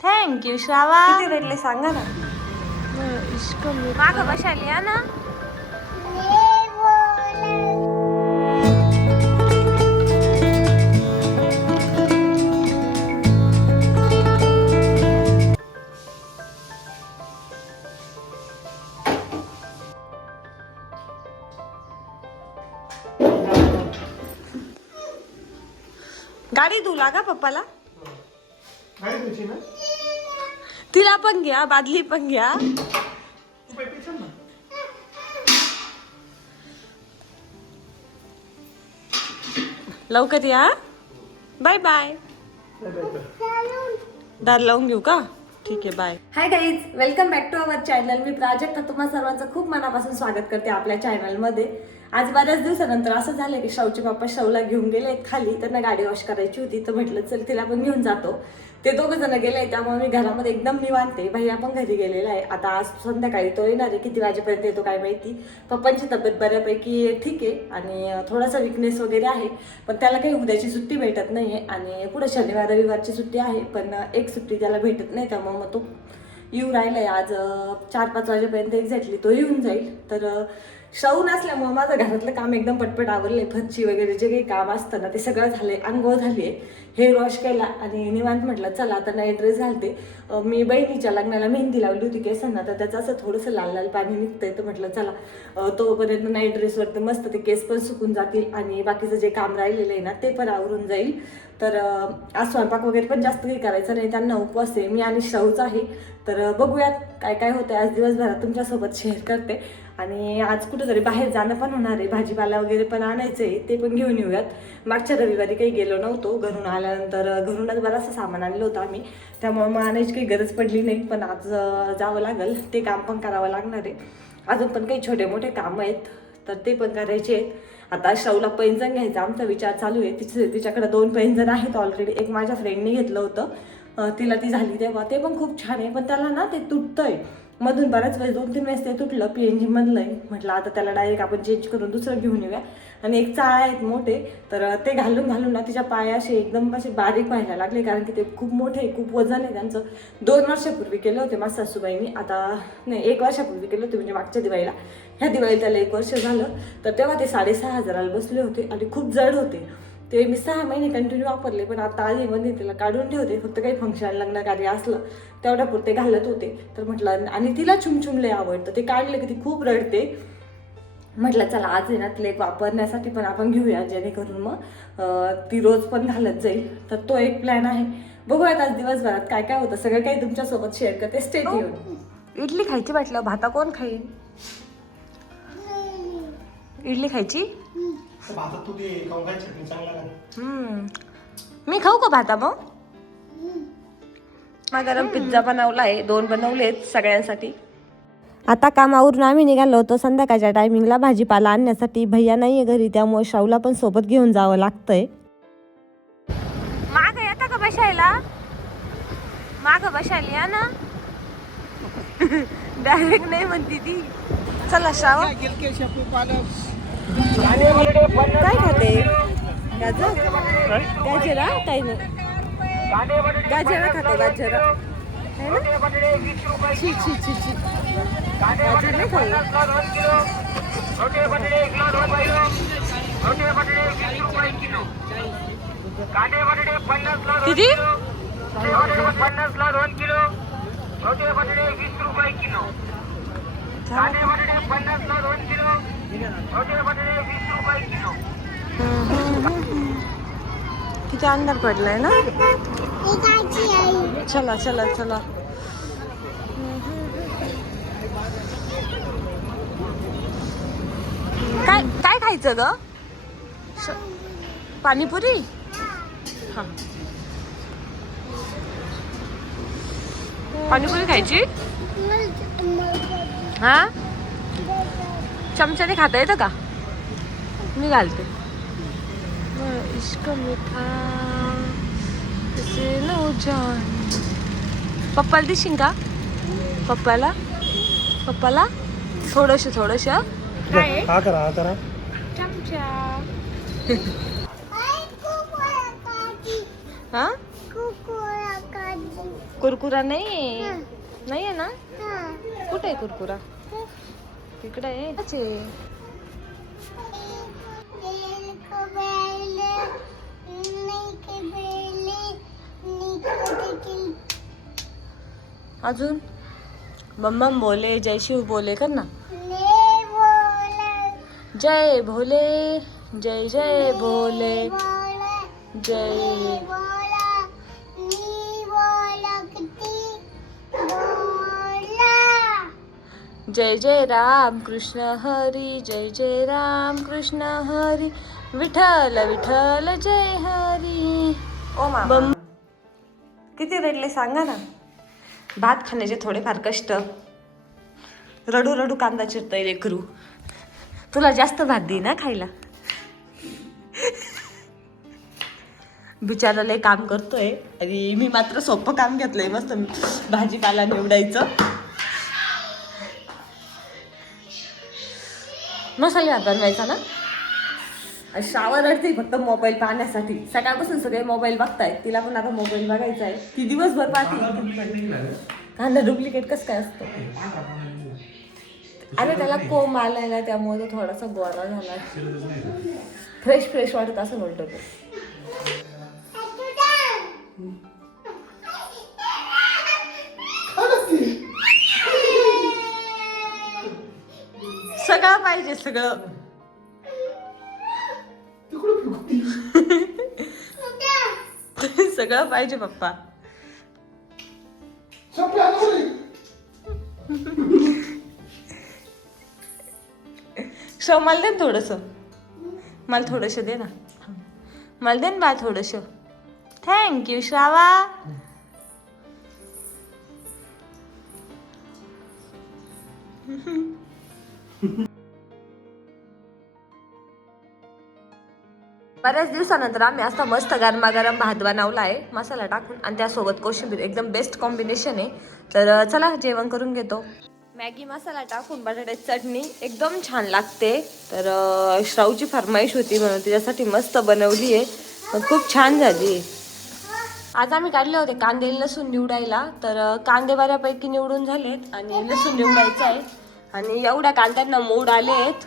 Thank you श्रावा. किती भेटले सांगा ना. मागं बसायला या ना. गाडी धुला का पप्पाला? काय तुझी ना तिला पण घ्या, बादली पण घ्या. तू पेटी चल ना. लवकर या. Bye bye. दार लावून घेऊ का? ठीक आहे, bye. Hi guys, welcome back to our channel. मी प्राजक्ता तुम्हा सर्वांचं खूप मनापासून स्वागत करते आपल्या चॅनलमध्ये. आज बऱ्याच दिवसानंतर असं झालं की शौचे पप्पा शौला घेऊन गेले खाली. त्यांना गाडी वॉश करायची होती तर म्हटलं चल तिला पण घेऊन जातो. ते दोघं जण गेले त्यामुळे मी घरामध्ये एकदम निवांते. भैया पण घरी गेलेला आहे. आता आज संध्याकाळी तो येणार आहे. किती वाजेपर्यंत येतो काय माहिती. पप्पांची तब्येत बऱ्यापैकी ठीक आहे आणि थोडासा विकनेस वगैरे आहे, पण त्याला काही उद्याची सुट्टी भेटत नाही आहे आणि पुढे शनिवार रविवारची सुट्टी आहे, पण एक सुट्टी त्याला भेटत नाही. त्यामुळे मग तो येऊ राहिलाय. आज 4-5 वाजेपर्यंत एक्झॅक्टली तो येऊन जाईल. तर शौ नसल्यामुळे माझं घरातलं काम एकदम पटपट आवरले. फरची वगैरे जे काही काम असतं ना ते सगळं झाले. अंघोळ झाली आहे, हेअर वॉश केला आणि निवांत म्हटलं चला आता नाईट ड्रेस घालते. मी बहिणीच्या लग्नाला मेहंदी लावली होती केसांना, तर त्याचं असं थोडंसं लाल लाल पाणी निघतंय. तर म्हटलं चला तोपर्यंत नाईट ड्रेसवरती मस्त ते केस पण सुकून जातील आणि बाकीचं जे काम राहिलेलं आहे ना ते पण आवरून जाईल. तर आज स्वयंपाक वगैरे पण जास्त काही करायचं नाही, त्यांना उपवास आहे. मी आणि शौच आहे. तर बघूयात काय काय होतं. आज दिवसभरात तुमच्यासोबत शेअर करते आणि आज कुठेतरी बाहेर जाणं पण होणार आहे. भाजीपाला वगैरे पण आणायचं आहे, ते पण घेऊन येऊयात. मागच्या रविवारी काही गेलो नव्हतो. घरून आल्यानंतर घरूनच बराचसं सामान आणलं होतं आम्ही, त्यामुळे मग आणायची काही गरज पडली नाही. पण आज जावं लागेल, ते काम पण करावं लागणार आहे. अजून पण काही छोटे मोठे कामं आहेत तर ते पण करायचे आहेत. आता शौला पैंजण घ्यायचा आमचा विचार चालू आहे. तिच्याकडे 2 पैंजण आहेत ऑलरेडी. एक माझ्या फ्रेंडने घेतलं होतं, तिला ती झाली तेव्हा. ते पण खूप छान आहे, पण त्याला ना ते तुटतंय मधून. बऱ्याच वेळेस 2-3 वेळेस ते तुटलं. PNG मधलं आहे. म्हटलं आता त्याला डायरेक्ट आपण चेंज करून दुसरं घेऊन येऊया. आणि एक चाळ आहेत मोठे, तर ते घालून घालून ना तिच्या पाय असे एकदम असे बारीक व्हायला लागले, कारण की ते खूप मोठे आहे, खूप वजन आहे त्यांचं. 2 वर्षापूर्वी केले होते माझ्या सासूबाईंनी. आता नाही, 1 वर्षापूर्वी केले होते, म्हणजे मागच्या दिवाळीला. ह्या दिवाळीत त्याला 1 वर्ष झालं. तर तेव्हा ते 6,500 बसले होते आणि खूप जड होते. ते मी 6 महिने कंटिन्यू वापरले, पण आता आधीमध्ये त्याला काढून ठेवते. फक्त काही फंक्शन लग्न कार्य असलं तेवढ्या पुरते घालत होते. तर म्हटलं, आणि तिला छुमछुमले आवडतं, ते काढले की ती खूप रडते. म्हटलं चला आज आहे ना तिला एक वापरण्यासाठी पण आपण घेऊया, जेणेकरून मग ती रोज पण घालत जाईल. तर तो एक प्लॅन आहे. बघूयात आज दिवसभरात काय काय होतं. सगळं काही तुमच्यासोबत शेअर करते. Stay tune. इडली खायची म्हटलं, भाता कोण खाईल? इडली खायची? भातात तू ते खाऊन काय चटणी चांगला लागेल. मी खाऊ का भाता मग? माझा गरम पिझ्झा बनवला आहे, 2 बनवलेत सगळ्यांसाठी. आता कामावरून आम्ही निघालो होतो संध्याकाळच्या टायमिंगला भाजीपाला आणण्यासाठी. भैया नाहीये घरी, त्यामुळे शाऊला पण सोबत घेऊन जावं लागतंय. मागं येता का बसायला? मागं बसायला या ना. डायरेक्ट नाही म्हणती ती. चला शाव. काय खाते? गाजर? गाजरा? काही नाही. गाजरा खाते, गाजरा. छी छी छी छी. गाजर नाही खाऊ. किती? 50 ला 2 किलो. छोटे बटाटे 20 रुपये किलो. कांदे बटाटे 50 ला 2 किलो. छोटे बटाटे 20 रुपये किलो. किती अंधार पडलाय ना. चला चला चला. काय काय खायचं ग? पाणीपुरी? हा, पाणीपुरी खायची? हा, चमच्याने खाता येतं का? मी घालते. इश्क मिठा पप्पाला देशील का? पप्पाला पप्पाला थोडंसं थोडंसं. हा करा चमचा. हा, कुरकुरा नाही आहे ना? कुठे आहे कुरकुरा? तिकडे आहे. अजून बम बम बोले, जय शिव बोले कर ना. जय भोले, जय जय भोले, जय जय जय राम कृष्ण हरी, जय जय राम कृष्ण हरी, विठ्ठल विठ्ठल जय हरी. ओ मामा किती रडले सांगा ना. भात खाण्याचे थोडेफार कष्ट. रडू रडू कांदा चिरतय लेकरू. तुला जास्त भात दे ना खायला. बिचारा लय काम करतोय आणि मी मात्र सोपं काम घेतलंय. मस्त भाजीपाला निवडायचं. मसाले भात बनवायचा ना. शावर रडते फक्त मोबाईल पाहण्यासाठी. सकाळपासून सगळे मोबाईल बघताय. तिला पण आता मोबाईल बघायचा आहे. ती दिवसभर पाहते. कांदा डुप्लिकेट कसं काय असतो. अरे त्याला कोंब आलाय ना, त्यामुळे तो थोडासा गोरा झाला. फ्रेश फ्रेश वाटत असं उलट तो. सगळं पाहिजे सगळं. सगळं पाहिजे पप्पा. शो मला दे ना थोडस. मला थोडस दे ना. मला दे ना बा थोडस. थँक्यू श्रावा. बऱ्याच दिवसानंतर आम्ही असा मस्त गरमागरम भात बनवला आहे मसाला टाकून आणि त्यासोबत कोशिंबीर. एकदम बेस्ट कॉम्बिनेशन आहे. तर चला जेवण करून घेतो. मॅगी मसाला टाकून बटाट्याची चटणी एकदम छान लागते. तर श्रावची फरमाईश होती म्हणून तिच्यासाठी मस्त बनवली आहे. पण खूप छान झाली. आज आम्ही काढले होते कांदे लसूण निवडायला. तर कांदे बऱ्यापैकी निवडून झालेत आणि लसूण निवडायचं आहे. आणि एवढ्या कांद्यांना मोड आलेत.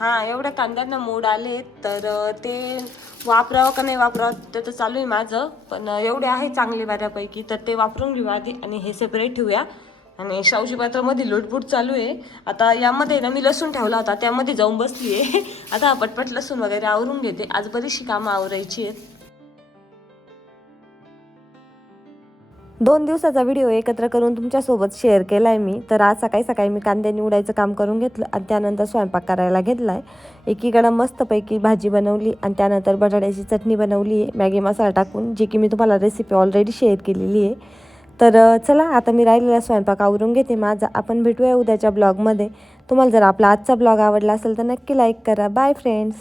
हां एवढ्या कांद्यांना मोड आलेत. तर ते वापरावं का नाही वापरावं ते तर चालू आहे माझं. पण एवढे आहे चांगले बऱ्यापैकी. तर ते वापरून घेऊ आधी आणि हे सेपरेट ठेवूया. आणि शावजी पात्रामध्ये लोटपूट चालू आहे. आता यामध्ये ना मी लसूण ठेवला होता त्यामध्ये जाऊन बसली आहे. आता पटपट लसूण वगैरे आवरून घेते. आज बरीचशी कामं आवरायची आहेत. 2 दिवसाचा व्हिडिओ एकत्र करून तुमच्यासोबत शेअर केला आहे मी. तर आज सकाळी सकाळी मी कांदे निवडायचं काम करून घेतलं आणि त्यानंतर स्वयंपाक करायला घेतला आहे. एकीकडं मस्तपैकी भाजी बनवली आणि त्यानंतर बटाट्याची चटणी बनवली आहे मॅगी मसाला टाकून, जी की मी तुम्हाला रेसिपी ऑलरेडी शेअर केलेली आहे. तर चला आता मी राहिलेला स्वयंपाक आवरून घेते माझा. आपण भेटूया उद्याच्या ब्लॉगमध्ये. तुम्हाला जर आपला आजचा ब्लॉग आवडला असेल तर नक्की लाईक करा. Bye friends.